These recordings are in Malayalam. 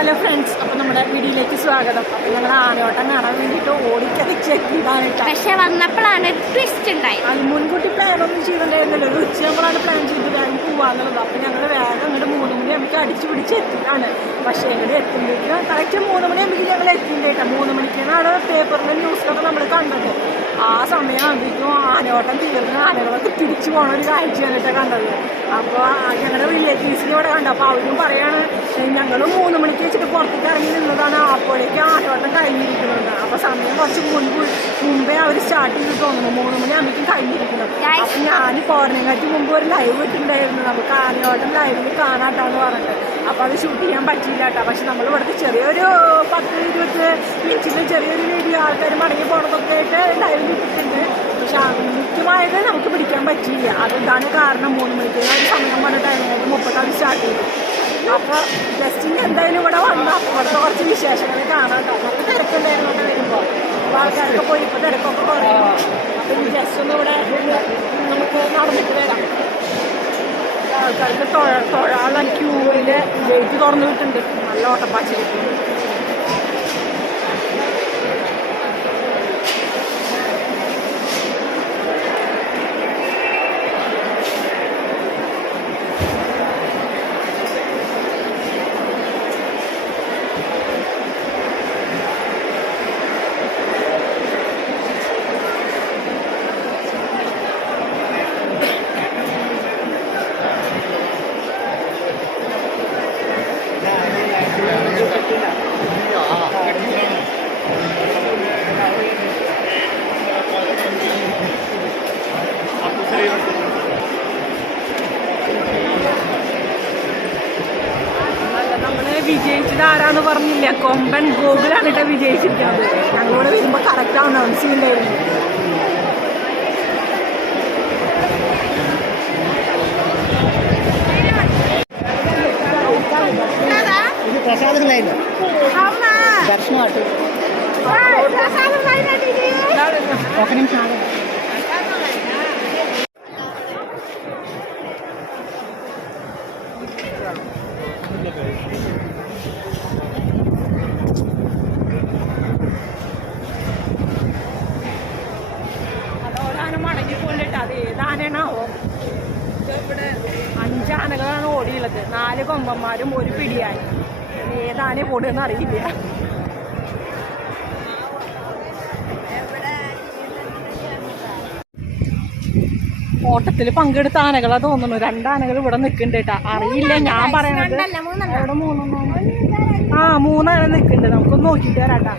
ഹലോ ഫ്രണ്ട്സ്, അപ്പോൾ നമ്മുടെ വീഡിയോയിലേക്ക് സ്വാഗതം. അപ്പോൾ ഞങ്ങൾ ആനയോട്ടം കാണാൻ വേണ്ടിയിട്ട് ഓടിക്കടിച്ചിട്ടാണ്. പക്ഷെ വന്നപ്പോഴാണ് ട്വിസ്റ്റ് ഉണ്ടായി. അത് മുൻകൂട്ടി പ്ലാനൊന്നും ചെയ്തിട്ടുണ്ടായിരുന്നില്ല. ഒരു ഉച്ചയാകുമ്പോഴാണ് പ്ലാൻ ചെയ്ത് വേഗം പോകാന്നുള്ളത്. അപ്പോൾ ഞങ്ങൾ വേഗം അങ്ങോട്ട് 3 മണി നമുക്ക് അടിച്ചു പിടിച്ച് എത്തിയിട്ടാണ്. പക്ഷേ എങ്ങനെ എത്തുമ്പോഴേക്കും കറക്റ്റ് 3 മണിയാകുമ്പോൾ ഞങ്ങൾ എത്തിയിട്ടാണ്. 3 മണിക്കാണ് പേപ്പറിലും ന്യൂസിലൊക്കെ നമ്മൾ കണ്ടത്. ആ സമയമാകുമ്പോഴേക്കും ആനയോട്ടം തീർന്ന് ആനകളൊക്കെ തിരിച്ചു പോകുന്ന ഒരു കാഴ്ച കണ്ടിട്ടാണ് കണ്ടത്. അപ്പോൾ ഞങ്ങളുടെ റിലേറ്റീവ്സിനെ ഇവിടെ കണ്ടു. അപ്പോൾ അവരും പറയാണ് ഞങ്ങൾ 3 മണിക്ക് വെച്ചിട്ട് പുറത്തേക്ക് ഇറങ്ങി നിന്നതാണ്, അപ്പോഴേക്കും ആനയോട്ടം കഴിഞ്ഞിരിക്കുന്നത്. അപ്പോൾ സമയം കുറച്ച് മുമ്പേ അവർ സ്റ്റാർട്ട് ചെയ്ത് തോന്നുന്നു. 3 മണിയാകുമ്പോഴേക്കും കഴിഞ്ഞിരിക്കുന്നത്. അപ്പം ഞാൻ പോരണേക്കാട്ടി മുമ്പ് ഒരു ലൈവ് ഇട്ടിട്ടുണ്ടായിരുന്നു, നമുക്ക് ആനയോട്ടം ലൈവിൽ കാണാട്ടാന്ന് പറഞ്ഞിട്ട്. അപ്പോൾ അത് ഷൂട്ട് ചെയ്യാൻ പറ്റിയില്ല കേട്ടോ. പക്ഷെ നമ്മൾ ഇവിടുത്തെ ചെറിയൊരു 10-20 മിനിറ്റിൽ ചെറിയൊരു വീഡിയോ ആൾക്കാർ മടങ്ങി പോണതൊക്കെ ആയിട്ട് ലൈവിൽ ഇട്ടിട്ടുണ്ട്. പക്ഷെ മുഖ്യമായത് നമുക്ക് പിടിക്കാൻ പറ്റിയില്ല. അതെന്താണ് കാരണം, 3 മണിക്ക് ഒരു സമയം പറഞ്ഞിട്ടായിരുന്നു 30 സ്റ്റാർട്ട് ചെയ്തു. അപ്പോൾ ജസ്റ്റിന് എന്തായാലും ഇവിടെ വന്നാൽ ഇവിടുത്തെ കുറച്ച് വിശേഷങ്ങൾ കാണാം കേട്ടോ. നല്ല തിരക്കുണ്ടായിരുന്നു അവിടെ വരുമ്പോൾ. അപ്പോൾ ആൾക്കാരൊക്കെ പോയി ഇപ്പോൾ തിരക്കൊക്കെ കുറയും. അപ്പോൾ ഈ ജസ്റ്റ് ഒന്ന് ഇവിടെ നമുക്ക് നടന്നിട്ട് വരാം. ആൾക്കാർക്ക് തൊഴാനുള്ള ക്യൂവിൽ ഗേറ്റ് തുറന്നു വിട്ടിട്ടുണ്ട്. നല്ല ഓട്ടപ്പാച്ചിലേക്ക് വിജയിച്ചത് ആരാന്ന് പറഞ്ഞില്ല. കൊമ്പൻ ഗോകുലാണ് കേട്ടോ വിജയിച്ചിരിക്കുന്നത്. ഞങ്ങളോട് വരുമ്പോൾ കറക്റ്റ് അനൗൺസ് ചെയ്യുന്നുണ്ടായിരുന്നു. ఒక నిమిషం അതോടാന മടങ്ങിക്കൊണ്ടിട്ട് അത് ഏതാനാണാവോ. ഇവിടെ 5 ആനകളാണ് ഓടിയുള്ളത്. 4 കൊമ്പന്മാരും ഒരു പിടിയായി. ഏതാനെ ഓടുകയെന്ന് അറിയില്ല. ഓട്ടത്തിൽ പങ്കെടുത്ത ആനകളാ തോന്നുന്നു. 2 ആനകൾ ഇവിടെ നിൽക്കുന്നുണ്ട് കേട്ടാ. അറിയില്ല, ഞാൻ പറയണത് ഇവിടെ 3 ആന നിൽക്കുന്നുണ്ട്. നമുക്കൊന്ന് നോക്കിയിട്ട് വരാട്ടാ.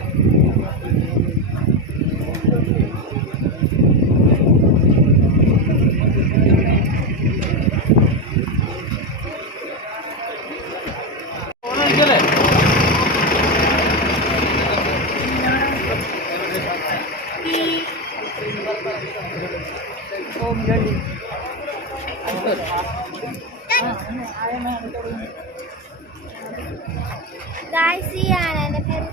Guys, ഈ ആനേന്റെ പേര്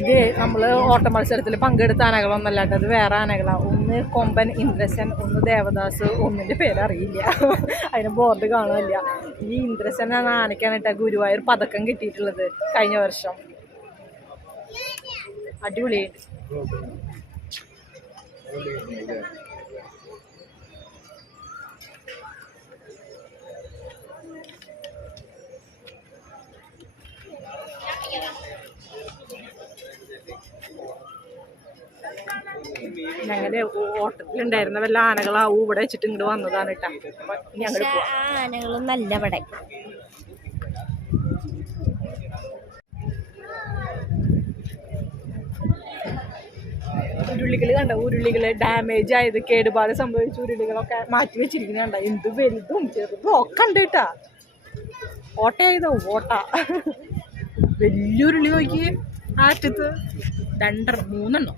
ഇത് നമ്മൾ ഓട്ട മത്സരത്തിൽ പങ്കെടുത്ത ആനകളൊന്നല്ല കേട്ടോ, അത് വേറെ ആനകളാണ്. ഒന്ന് കൊമ്പൻ ഇന്ദ്രസൻ, ഒന്ന് ദേവദാസ്, ഒന്നിൻ്റെ പേരറിയില്ല, അതിന് ബോർഡ് കാണാനില്ല. ഈ ഇന്ദ്രസൻ എന്ന ആനയ്ക്കാണ് കേട്ടോ ഗുരുവായൂർ പതക്കം കിട്ടിയിട്ടുള്ളത് കഴിഞ്ഞ വർഷം. അടിപൊളിയായിട്ട്. ഞങ്ങളുടെ ഓട്ടത്തിലുണ്ടായിരുന്ന വല്ല ആനകളാവും ഇവിടെ വെച്ചിട്ട് ഇങ്ങോട്ട് വന്നതാണ് കേട്ടാ. ഞങ്ങൾ ആനകളും നല്ല ഇവിടെ. ഉരുളികൾ കണ്ട, ഉരുളികൾ ഡാമേജ് ആയത്, കേടുപാട് സംഭവിച്ച ഉരുളികളൊക്കെ മാറ്റി വെച്ചിരിക്കുന്ന കണ്ട. എന്ത് വലുതും ചെറുതും ഒക്കെ ഉണ്ട് കേട്ടാ. ഓട്ടയായതോ ഓട്ട. വലിയുരുളി നോക്കി ആറ്റത്ത് 2 3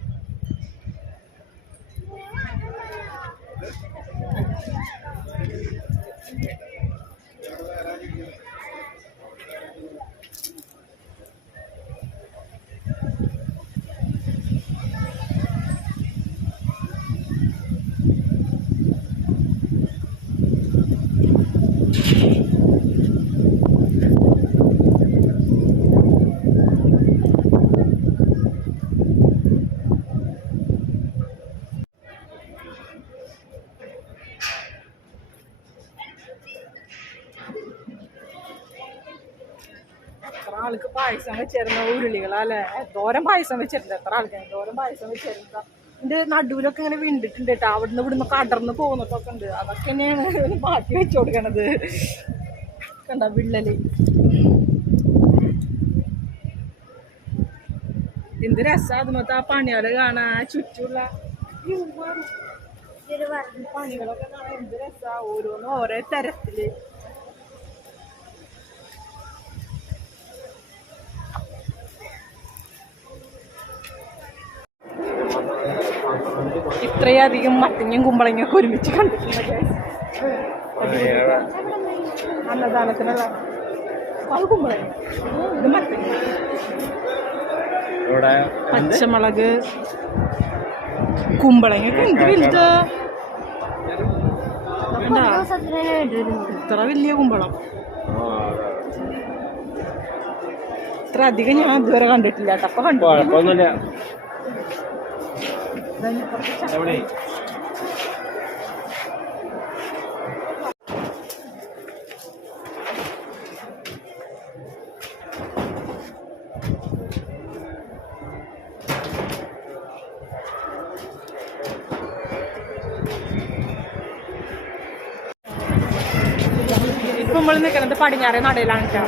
ആൾക്ക് പായസം വെച്ചിരുന്ന ഉരുളികളല്ലേ, എന്തോരം പായസം വെച്ചിട്ടുണ്ട്. എത്ര ആൾക്കാർ എന്തോരം പായസം വെച്ചിരുന്ന. എൻ്റെ നടുവിലൊക്കെ ഇങ്ങനെ വീണ്ടിട്ടുണ്ട് കേട്ടോ. അവിടുന്ന് ഇവിടുന്ന് കടർന്ന് പോകുന്നതൊക്കെ ഉണ്ട്. അതൊക്കെ തന്നെയാണ് മാറ്റി വെച്ചു കൊടുക്കണത്. കണ്ട വിള്ളല്. എന്ത് രസം അതുമത്തെ ആ പണികള് കാണാൻ, ചുറ്റുള്ള പണികളൊക്കെ കാണാൻ എന്ത് രസാ. ഓരോന്നും ഓരോ തരത്തില്. ഇത്രയധികം മത്തങ്ങയും കുമ്പളങ്ങയും ഒക്കെ ഒരുമിച്ച് കണ്ടിട്ടുണ്ട്. അന്നദാനത്തിനുള്ള അത് കുമ്പളങ്ങ, ഇത് മത്തങ്ങ, പച്ചമുളക്, കുമ്പളങ്ങയൊക്കെ എന്ത് വലുത്. ഇത്ര വലിയ കുമ്പളം ഇത്ര അധികം ഞാൻ ഇതുവരെ കണ്ടിട്ടില്ല കേട്ടോ. അപ്പൊ കണ്ടു. ഇപ്പൊ നമ്മൾ നിൽക്കുന്നത് പടിഞ്ഞാറേ നടയിലാണ് കേട്ടോ.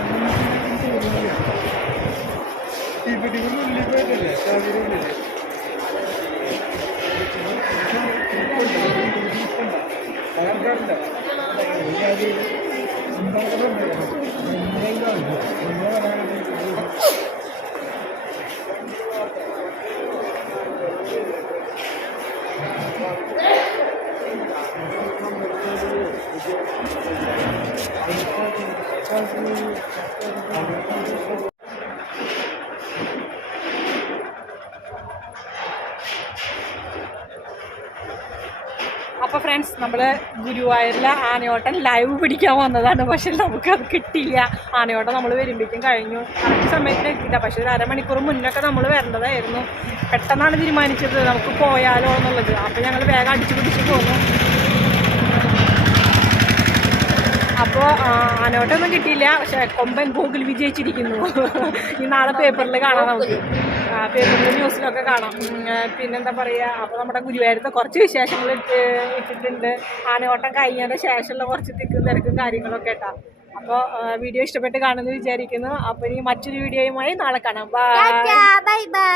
അപ്പോൾ ഫ്രണ്ട്സ് നമ്മൾ ഗുരുവായൂരിലെ ആനയോട്ടം ലൈവ് പിടിക്കാൻ വന്നതാണ്. പക്ഷെ നമുക്കത് കിട്ടിയില്ല. ആനയോട്ടം നമ്മൾ വരുമ്പോഴേക്കും കഴിഞ്ഞു. കറക്റ്റ് സമയത്തിന് എത്തിയില്ല. പക്ഷെ ഒരു അരമണിക്കൂർ മുന്നൊക്കെ നമ്മൾ വരേണ്ടതായിരുന്നു. പെട്ടെന്നാണ് തീരുമാനിച്ചത് നമുക്ക് പോയാലോ എന്നുള്ളത്. അപ്പോൾ ഞങ്ങൾ വേഗം അടിച്ചു പിടിച്ച് പോന്നു. അപ്പോൾ ആനയോട്ടമൊന്നും കിട്ടിയില്ല. പക്ഷെ കൊമ്പൻ ഗൂഗിൾ വിജയിച്ചിരിക്കുന്നു. ഈ നാളെ പേപ്പറിൽ കാണാം, നമുക്ക് പേപ്പറിൽ ന്യൂസിലൊക്കെ കാണാം. പിന്നെന്താ പറയുക, അപ്പോൾ നമ്മുടെ ഗുരുവായൂരത്തെ കുറച്ച് വിശേഷങ്ങൾ ഇട്ടിട്ടുണ്ട്. ആനയോട്ടം കഴിഞ്ഞതിൻ്റെ ശേഷമുള്ള കുറച്ച് തിക്കും തിരക്കും കാര്യങ്ങളൊക്കെ കേട്ടോ. അപ്പോൾ വീഡിയോ ഇഷ്ടപ്പെട്ട് കാണുമെന്ന് വിചാരിക്കുന്നു. അപ്പോൾ ഇനി മറ്റൊരു വീഡിയോയുമായി നാളെ കാണാം. ബൈ.